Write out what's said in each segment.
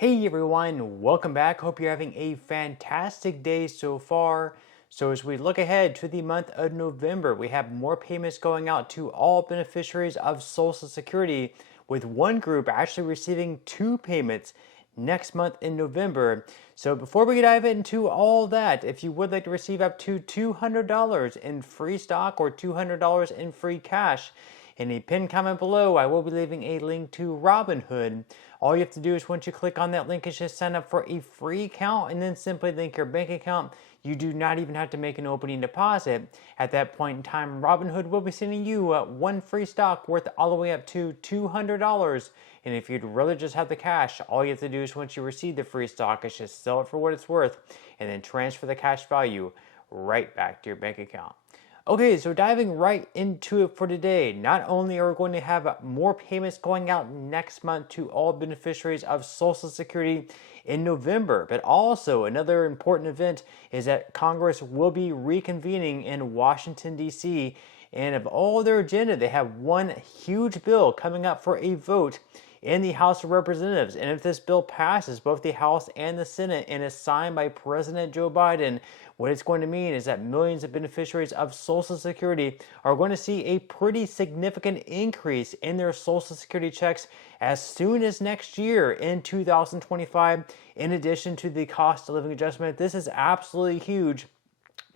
Hey everyone, welcome back. Hope you're having a fantastic day so far. So as we look ahead to the month of November, we have more payments going out to all beneficiaries of Social Security, with one group actually receiving two payments next month in November. So before we dive into all that, if you would like to receive up to $200 in free stock or $200 in free cash, in a pinned comment below, I will be leaving a link to Robinhood. All you have to do is once you click on that link is just sign up for a free account and then simply link your bank account. You do not even have to make an opening deposit. At that point in time, Robinhood will be sending you one free stock worth all the way up to $200. And if you'd rather just have the cash, all you have to do is once you receive the free stock is just sell it for what it's worth and then transfer the cash value right back to your bank account. Okay, so diving right into it for today, not only are we going to have more payments going out next month to all beneficiaries of Social Security in November, but also another important event is that Congress will be reconvening in Washington, D.C., and of all their agenda, they have one huge bill coming up for a vote in the House of Representatives. And if this bill passes both the House and the Senate and is signed by President Joe Biden, what it's going to mean is that millions of beneficiaries of Social Security are going to see a pretty significant increase in their Social Security checks as soon as next year in 2025. In addition to the cost of living adjustment, this is absolutely huge.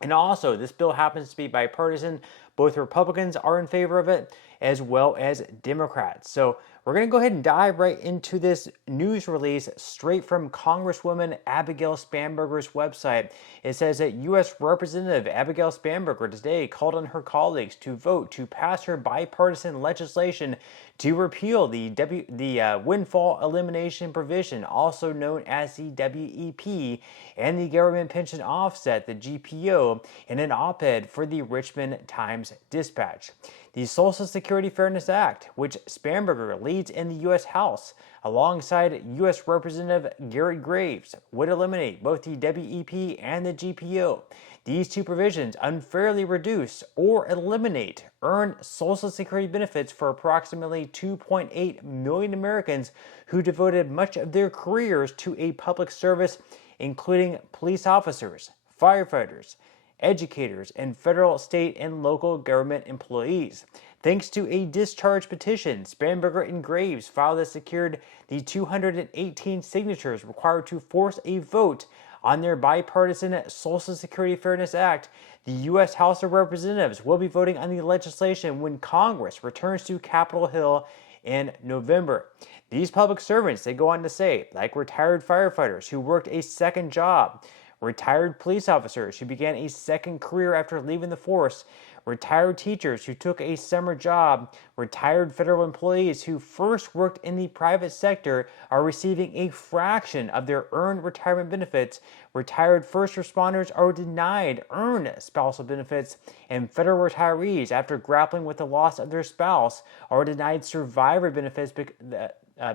And also, this bill happens to be bipartisan. Both Republicans are in favor of it, as well as Democrats. So we're going to go ahead and dive right into this news release straight from Congresswoman Abigail Spanberger's website. It says that U.S. Representative Abigail Spanberger today called on her colleagues to vote to pass her bipartisan legislation to repeal the windfall elimination provision, also known as the WEP, and the government pension offset, the GPO, in an op-ed for the Richmond Times-Dispatch. The Social Security Fairness Act, which Spanberger leads in the U.S. House alongside U.S. Representative Garrett Graves, would eliminate both the WEP and the GPO. These two provisions unfairly reduce or eliminate earned Social Security benefits for approximately 2.8 million Americans who devoted much of their careers to a public service, including police officers, firefighters, educators, and federal, state, and local government employees. Thanks to a discharge petition, Spanberger and Graves filed that secured the 218 signatures required to force a vote on their bipartisan Social Security Fairness Act. The U.S. House of Representatives will be voting on the legislation when Congress returns to Capitol Hill in November. These public servants, they go on to say, like retired firefighters who worked a second job, retired police officers who began a second career after leaving the force, retired teachers who took a summer job, retired federal employees who first worked in the private sector are receiving a fraction of their earned retirement benefits, retired first responders are denied earned spousal benefits, and federal retirees, after grappling with the loss of their spouse, are denied survivor benefits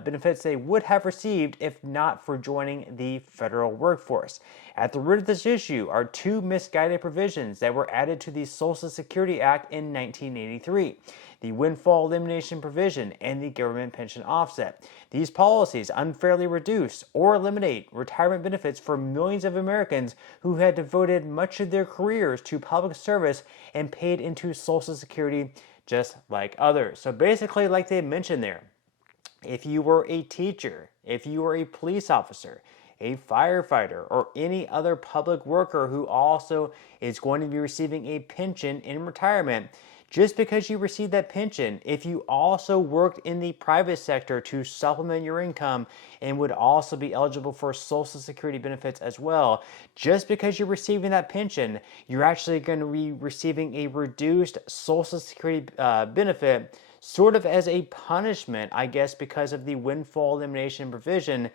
benefits they would have received if not for joining the federal workforce. At the root of this issue are two misguided provisions that were added to the Social Security Act in 1983. The windfall elimination provision and the government pension offset. These policies unfairly reduce or eliminate retirement benefits for millions of Americans who had devoted much of their careers to public service and paid into Social Security just like others. So basically, like they mentioned there, if you were a teacher, if you were a police officer, a firefighter, or any other public worker who also is going to be receiving a pension in retirement, just because you received that pension, if you also worked in the private sector to supplement your income and would also be eligible for Social Security benefits as well, just because you're receiving that pension, you're actually going to be receiving a reduced Social Security benefit, sort of as a punishment, I guess, because of the windfall elimination provision.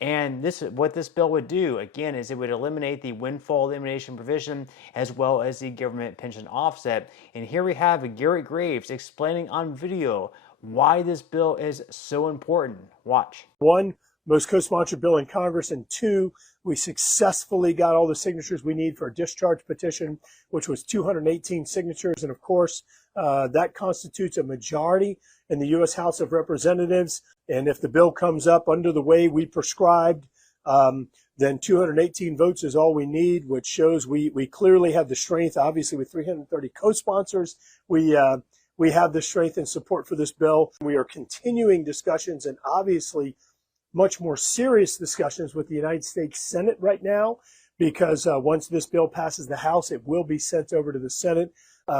And what this bill would do, again, is it would eliminate the windfall elimination provision as well as the government pension offset. And here we have Garrett Graves explaining on video why this bill is so important. Watch. One, most co-sponsored bill in Congress, and two, we successfully got all the signatures we need for a discharge petition, which was 218 signatures. And of course, that constitutes a majority in the U.S. House of Representatives. And if the bill comes up under the way we prescribed, then 218 votes is all we need, which shows we clearly have the strength. Obviously, with 330 co-sponsors, we have the strength and support for this bill. We are continuing discussions and obviously much more serious discussions with the United States Senate right now, because once this bill passes the House, it will be sent over to the Senate.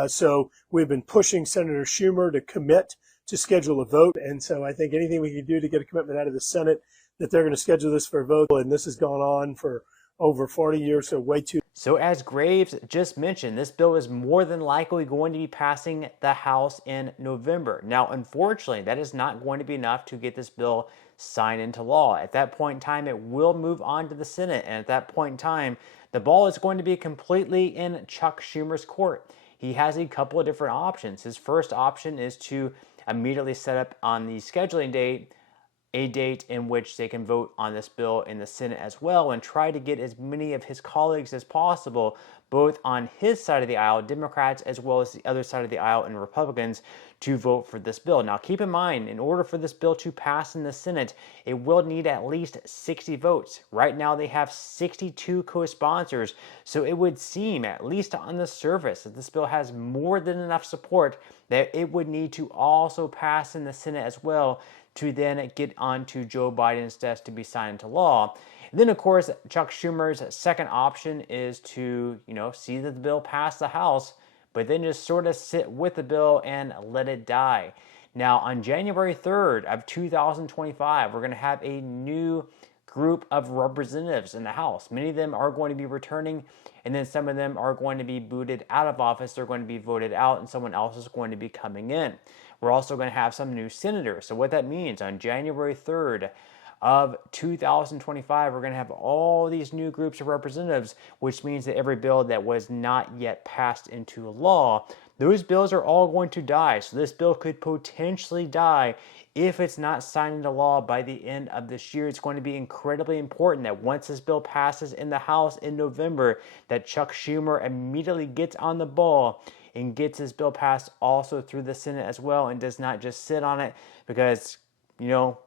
So we've been pushing Senator Schumer to commit to schedule a vote. And so I think anything we can do to get a commitment out of the Senate that they're going to schedule this for a vote, and this has gone on for over 40 years, so way too. So as Graves just mentioned, this bill is more than likely going to be passing the House in November. Now, unfortunately, that is not going to be enough to get this bill signed into law. At that point in time, it will move on to the Senate, and at that point in time, the ball is going to be completely in Chuck Schumer's court. He has a couple of different options. His first option is to immediately set up on the scheduling date a date in which they can vote on this bill in the Senate as well, and try to get as many of his colleagues as possible, both on his side of the aisle, Democrats, as well as the other side of the aisle and Republicans, to vote for this bill. Now, keep in mind, in order for this bill to pass in the Senate, it will need at least 60 votes. Right now, they have 62 co-sponsors, so it would seem, at least on the surface, that this bill has more than enough support that it would need to also pass in the Senate as well to then get onto Joe Biden's desk to be signed into law. And then, of course, Chuck Schumer's second option is to, see that the bill pass the House, but then just sort of sit with the bill and let it die. Now, on January 3rd of 2025, we're going to have a new group of representatives in the House. Many of them are going to be returning, and then some of them are going to be booted out of office. They're going to be voted out, and someone else is going to be coming in. We're also going to have some new senators. So what that means, on January 3rd of 2025, we're going to have all these new groups of representatives, which means that every bill that was not yet passed into law, those bills are all going to die. So this bill could potentially die if it's not signed into law by the end of this year. It's going to be incredibly important that once this bill passes in the House in November, that Chuck Schumer immediately gets on the ball and gets his bill passed also through the Senate as well, and does not just sit on it, because,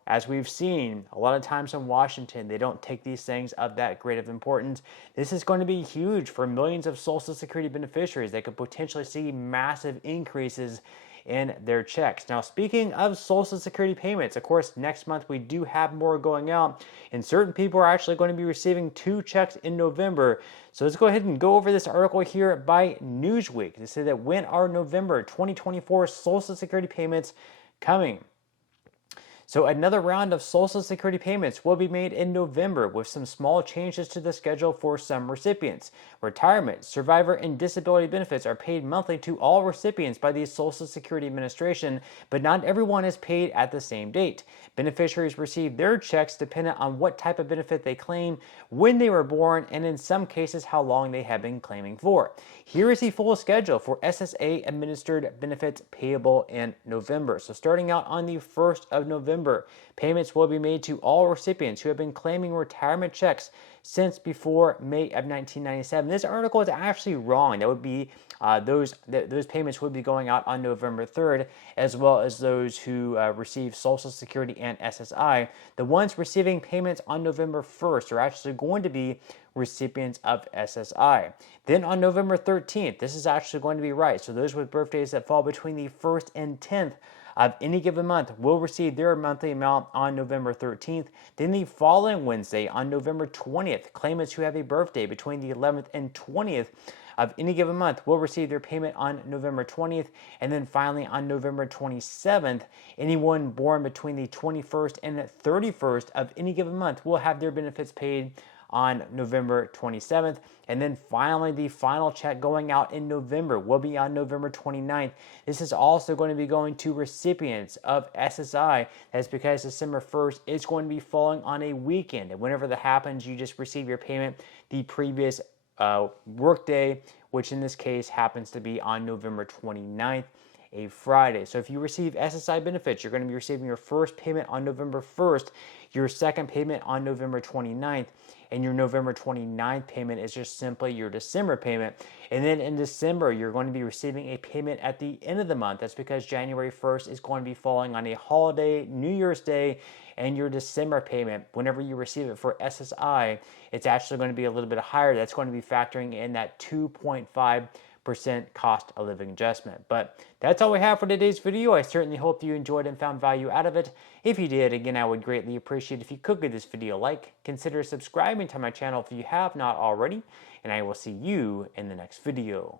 as we've seen, a lot of times in Washington, they don't take these things of that great of importance. This is going to be huge for millions of Social Security beneficiaries. They could potentially see massive increases in their checks. Now, speaking of Social Security payments, of course, next month we do have more going out, and certain people are actually going to be receiving 2 checks in November. So let's go ahead and go over this article here by Newsweek. They say that when are November 2024 Social Security payments coming? So another round of Social Security payments will be made in November, with some small changes to the schedule for some recipients. Retirement, survivor, and disability benefits are paid monthly to all recipients by the Social Security Administration, but not everyone is paid at the same date. Beneficiaries receive their checks dependent on what type of benefit they claim, when they were born, and in some cases how long they have been claiming for. Here is the full schedule for SSA administered benefits payable in November. So starting out on the 1st of November, payments will be made to all recipients who have been claiming retirement checks since before May of 1997. This article is actually wrong. That would be those payments would be going out on November 3rd, as well as those who receive Social Security and SSI. The ones receiving payments on November 1st are actually going to be recipients of SSI. Then on November 13th, this is actually going to be right. So those with birthdays that fall between the 1st and 10th of any given month will receive their monthly amount on November 13th. Then the following Wednesday, on November 20th, claimants who have a birthday between the 11th and 20th of any given month will receive their payment on November 20th. And then finally on November 27th, anyone born between the 21st and 31st of any given month will have their benefits paid on November 27th. And then finally, the final check going out in November will be on November 29th. This is also going to be going to recipients of SSI. That's because December 1st is going to be falling on a weekend. And whenever that happens, you just receive your payment the previous workday, which in this case happens to be on November 29th. a Friday. So if you receive SSI benefits, you're going to be receiving your first payment on November 1st, your second payment on November 29th, and your November 29th payment is just simply your December payment. And then in December, you're going to be receiving a payment at the end of the month. That's because January 1st is going to be falling on a holiday, New Year's Day, and your December payment, whenever you receive it for SSI, it's actually going to be a little bit higher. That's going to be factoring in that 2.5% cost of living adjustment. But that's all we have for today's video. I certainly hope you enjoyed and found value out of it. If you did, again, I would greatly appreciate if you could give this video a like. Consider subscribing to my channel if you have not already, and I will see you in the next video.